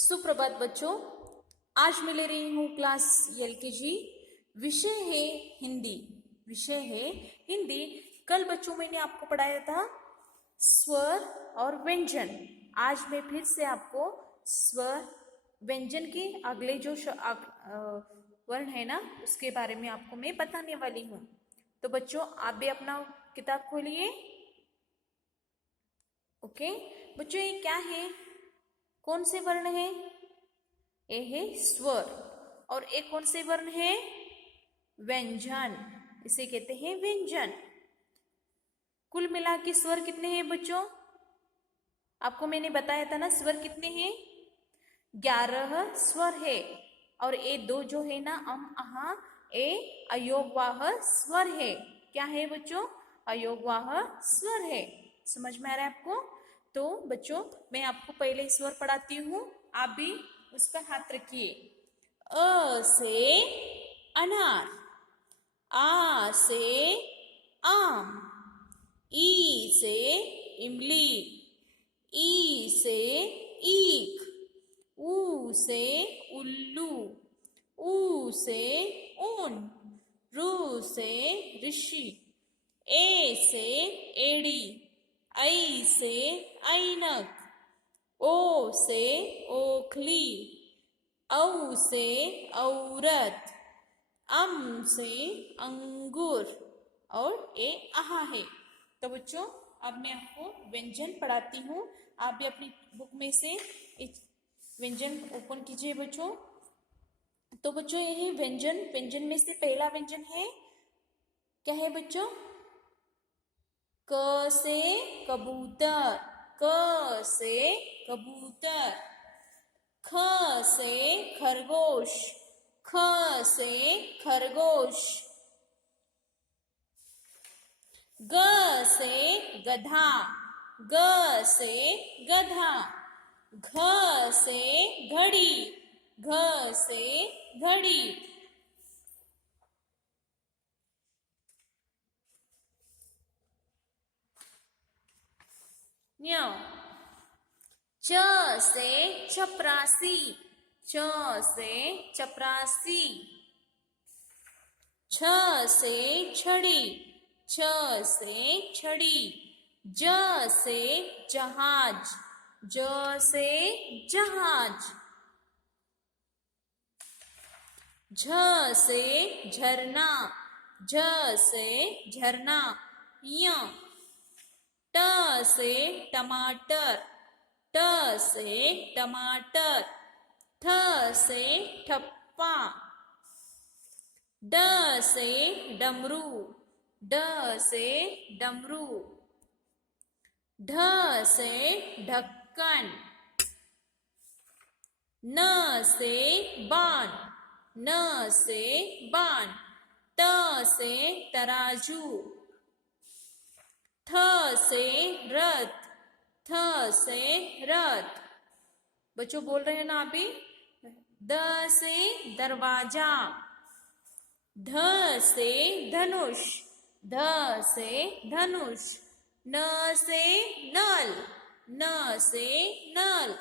सुप्रभात बच्चों, आज मैं ले रही हूँ क्लास एलकेजी। विषय है हिंदी। विषय है हिंदी। कल बच्चों मैंने आपको पढ़ाया था स्वर और व्यंजन। आज मैं फिर से आपको स्वर व्यंजन के अगले जो वर्ण है ना, उसके बारे में आपको मैं बताने वाली हूँ। तो बच्चों आप भी अपना किताब खोलिए। ओके बच्चों, ये क्या है? कौन से वर्ण है? ये है स्वर। और एक कौन से वर्ण है? व्यंजन। इसे कहते हैं व्यंजन। कुल मिला के स्वर कितने हैं बच्चों? आपको मैंने बताया था ना, स्वर कितने हैं? 11 स्वर है। और ये दो जो है ना, अहा, ये अयोगवाह स्वर है। क्या है बच्चों? अयोगवाह स्वर है। समझ में आ रहा है आपको? तो बच्चों मैं आपको पहले स्वर पढ़ाती हूँ, आप भी उस पर हाथ रखिए। अ से अनार, आ से आम, ई से इमली, ई से ईख, ऊ से उल्लू, ऊ से ऊन, रू से ऋषि, ए से एड़ी, ऐ से ऐनक, ओ से ओखली, औ से औरत, अम से अंगूर, और ए आहा है। तो बच्चों अब मैं आपको व्यंजन पढ़ाती हूँ। आप भी अपनी बुक में से इस व्यंजन ओपन कीजिए बच्चों। तो बच्चों यही व्यंजन, व्यंजन में से पहला व्यंजन है, क्या है बच्चों? क से कबूतर, क से कबूतर। ख से खरगोश, ख से खरगोश। ग से गधा, ग से गधा। घ से घड़ी, घ से घड़ी। न्य च से चपरासी, च से चपरासी। छ से छड़ी, छ से छड़ी। ज से जहाज, ज से जहाज। झ से झरना, झ से झरना। य ट से टमाटर, ट से टमाटर। ठ से ठप्पा, ड से डमरू, ड से डमरू। ढ से ढक्कन, न से बाण, न से बाण। त से तराजू, थ से रथ, थ से रथ। बच्चों बोल रहे हैं ना अभी? द से दरवाजा, ध से धनुष, ध से धनुष। न से नल, न से नल।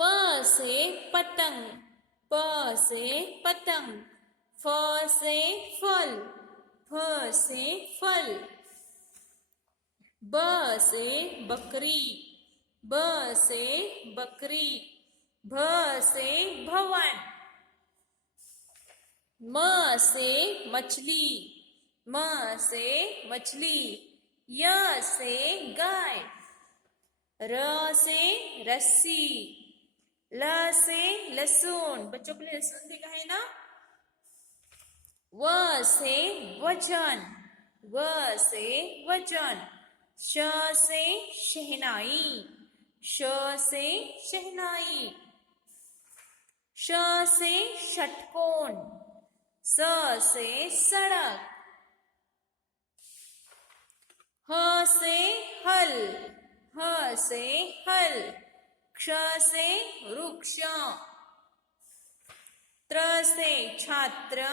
प से पतंग, प से पतंग। फ से फल, फ से फल। ब से बकरी, ब से बकरी। भ से भवन। म से मछली, म से मछली। य से गाय, र से रस्सी। ल से लहसुन, बच्चों के लिए लहसुन देखा है ना। व से वजन, व से वजन। श से शहनाई, श से शहनाई। श से षटकोण, स से सड़क। ह से हल, ह से हल। क्ष से वृक्ष, त्र से छात्र।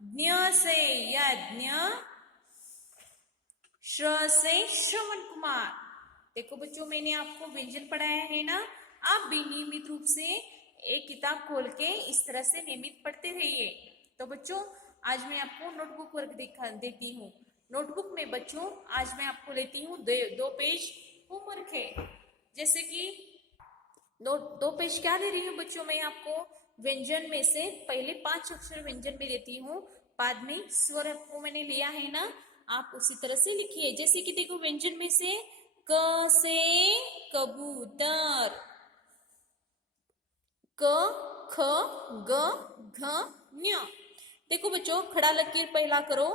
ज्ञ से यज्ञ, श्र से श्रवण कुमार। देखो बच्चों मैंने आपको व्यंजन पढ़ाया है ना, आप भी नियमित रूप से एक किताब खोल के इस तरह से नियमित पढ़ते रहिए। तो बच्चों आज मैं आपको नोटबुक वर्क देती हूँ। नोटबुक में बच्चों आज मैं आपको लेती हूँ 2 पेज होमवर्क है। जैसे कि दो पेज क्या दे रही हूँ बच्चों, मैं आपको व्यंजन में से पहले 5 अक्षर व्यंजन में देती हूँ, बाद में स्वर आपको मैंने लिया है ना, आप उसी तरह से लिखिए। जैसे कि देखो व्यंजन में से क से कबूतर, क ख ग घ ञ। देखो बच्चों खड़ा लकीर पहला करो,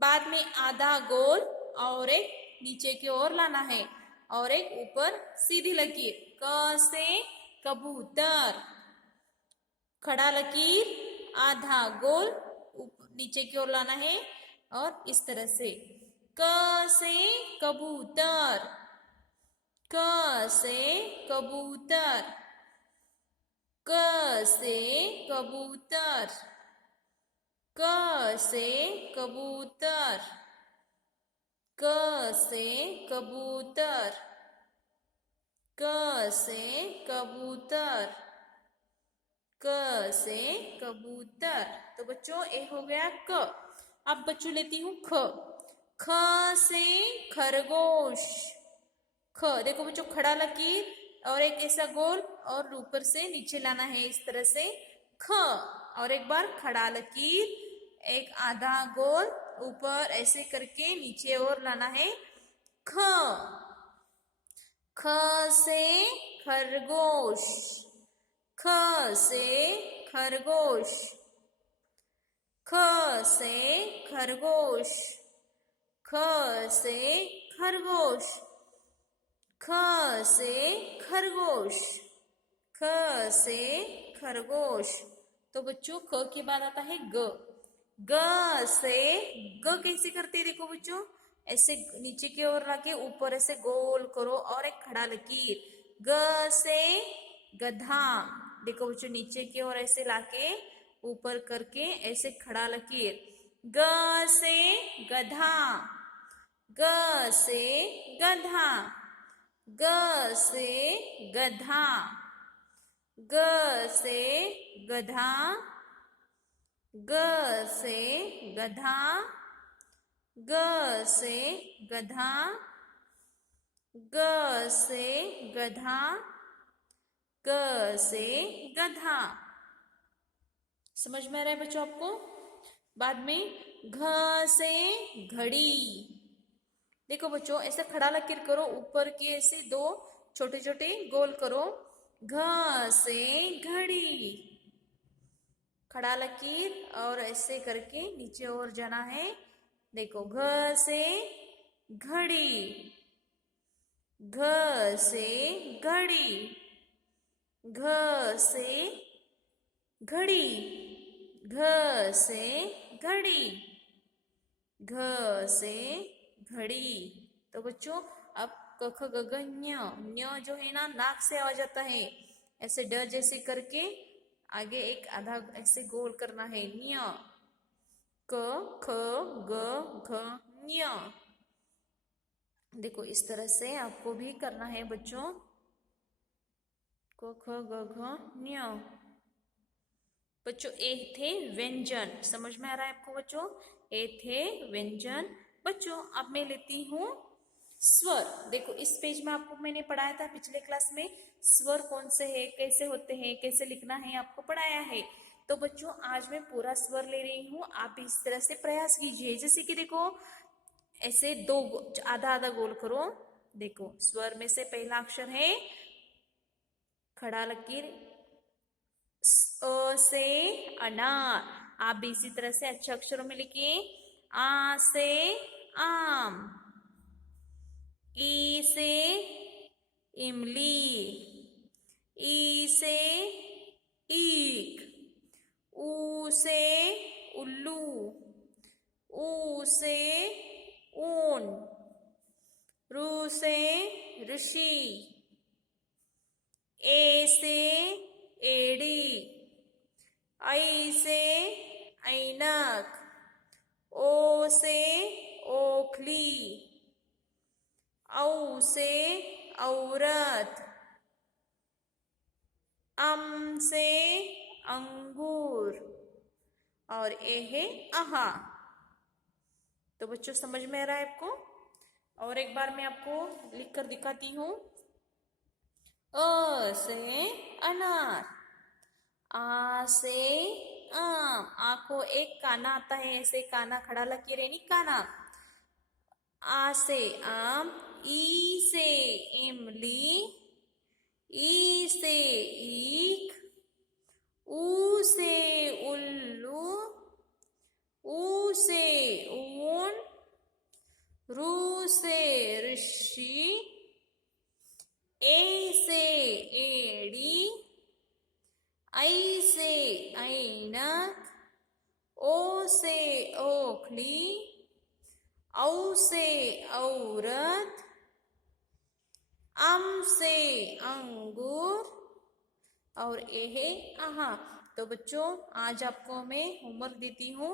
बाद में आधा गोल और एक नीचे की ओर लाना है और एक ऊपर सीधी लकीर। क से कबूतर, खड़ा लकीर, आधा गोल नीचे की ओर लाना है और इस तरह से। क से कबूतर, क से कबूतर, क से कबूतर, क से कबूतर, क से कबूतर, क से कबूतर, क से कबूतर। तो बच्चों ये हो गया क। अब बच्चों लेती हूँ ख। ख से खरगोश, ख देखो बच्चों खड़ा लकीर और एक ऐसा गोल और ऊपर से नीचे लाना है इस तरह से। ख और एक बार खड़ा लकीर, एक आधा गोल ऊपर ऐसे करके नीचे और लाना है। ख। ख से खरगोश, ख से खरगोश, ख से खरगोश, ख से खरगोश, ख से खरगोश, ख से खरगोश। तो बच्चों ख के बाद आता है ग। ग से, ग कैसे करते हैं देखो बच्चों, ऐसे नीचे की ओर लाके ऊपर ऐसे गोल करो और एक खड़ा लकीर। ग से गधा, देखो बच्चों नीचे की ओर ऐसे लाके ऊपर करके ऐसे खड़ा लकीर। ग से गधा, ग से गधा, ग से गधा, ग से गधा, ग से गधा, ग से गधा, ग से गधा, ग से गधा। समझ में आ रहा है बच्चों आपको? बाद में घ से घड़ी, देखो बच्चों ऐसे खड़ा लकीर करो, ऊपर की ऐसे 2 छोटे छोटे गोल करो। घ से घड़ी, खड़ा लकीर और ऐसे करके नीचे और जाना है। देखो घ से घड़ी, घ से घड़ी, घ से घड़ी, घ से घड़ी, घ से घड़ी। तो बच्चों अब क ख ग घ ञ जो है ना नाक से आ जाता है, ऐसे ड जैसे करके आगे एक आधा ऐसे गोल करना है। ञ, क ख ग घ ञ। देखो इस तरह से आपको भी करना है बच्चों। क ख ग घ ञ। बच्चों ए थे व्यंजन, समझ में आ रहा है आपको बच्चों? ए थे व्यंजन। बच्चों अब मैं लेती हूँ स्वर। देखो इस पेज में आपको मैंने पढ़ाया था पिछले क्लास में, स्वर कौन से है, कैसे होते हैं, कैसे लिखना है, आपको पढ़ाया है। तो बच्चों आज मैं पूरा स्वर ले रही हूँ, आप इस तरह से प्रयास कीजिए। जैसे कि देखो ऐसे 2 आधा आधा गोल करो। देखो स्वर में से पहला अक्षर है खड़ा लकीर, अ से अनार, आप भी इसी तरह से अच्छे अक्षरों में लिखिए। आ से आम, ई से इमली, ई से ईख, ऊ से उल्लू, ऊ से ऊन, रू से ऋषि, ए से एड़ी, आई से ऐनक, ओ से ओखली, औ से औरत, से अंगूर और ए है आहा। तो बच्चों समझ में आ रहा है आपको? और एक बार मैं आपको लिख कर दिखाती हूँ। अ से अनार, आ से आम, आ को एक काना आता है, ऐसे काना खड़ा लकीर यानी काना। आ से आम, ई से इमली, ई से ईख, ऊ से उल्लू, ऊ से ऊन, रू से ऋषि, ए से एड़ी, आई से ऐनक, ओ से ओखली, औ से औरत, अम से अंगूर और ए है आहा। तो बच्चों आज आपको मैं होमवर्क देती हूँ।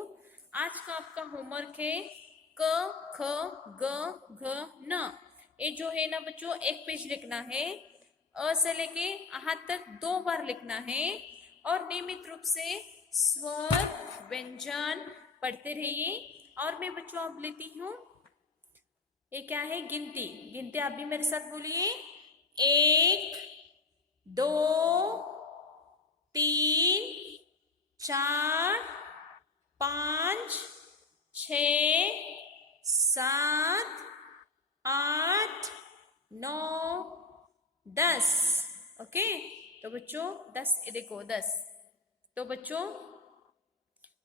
आज का आपका होमवर्क है क ख ग घ न। ये जो है ना बच्चों एक पेज लिखना है। अ से लेके आहा तक 2 बार लिखना है और नियमित रूप से स्वर व्यंजन पढ़ते रहिए। और मैं बच्चों अब लेती हूँ, ये क्या है? गिनती। गिनती आप भी मेरे साथ बोलिए। 1 2 3 4 5 6 7 8 9 10। ओके, तो बच्चों 10, ये देखो 10। तो बच्चों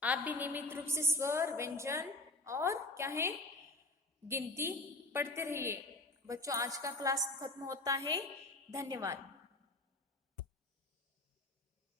आप भी नियमित रूप से स्वर व्यंजन और क्या है गिनती पढ़ते रहिए। बच्चों आज का क्लास खत्म होता है। धन्यवाद।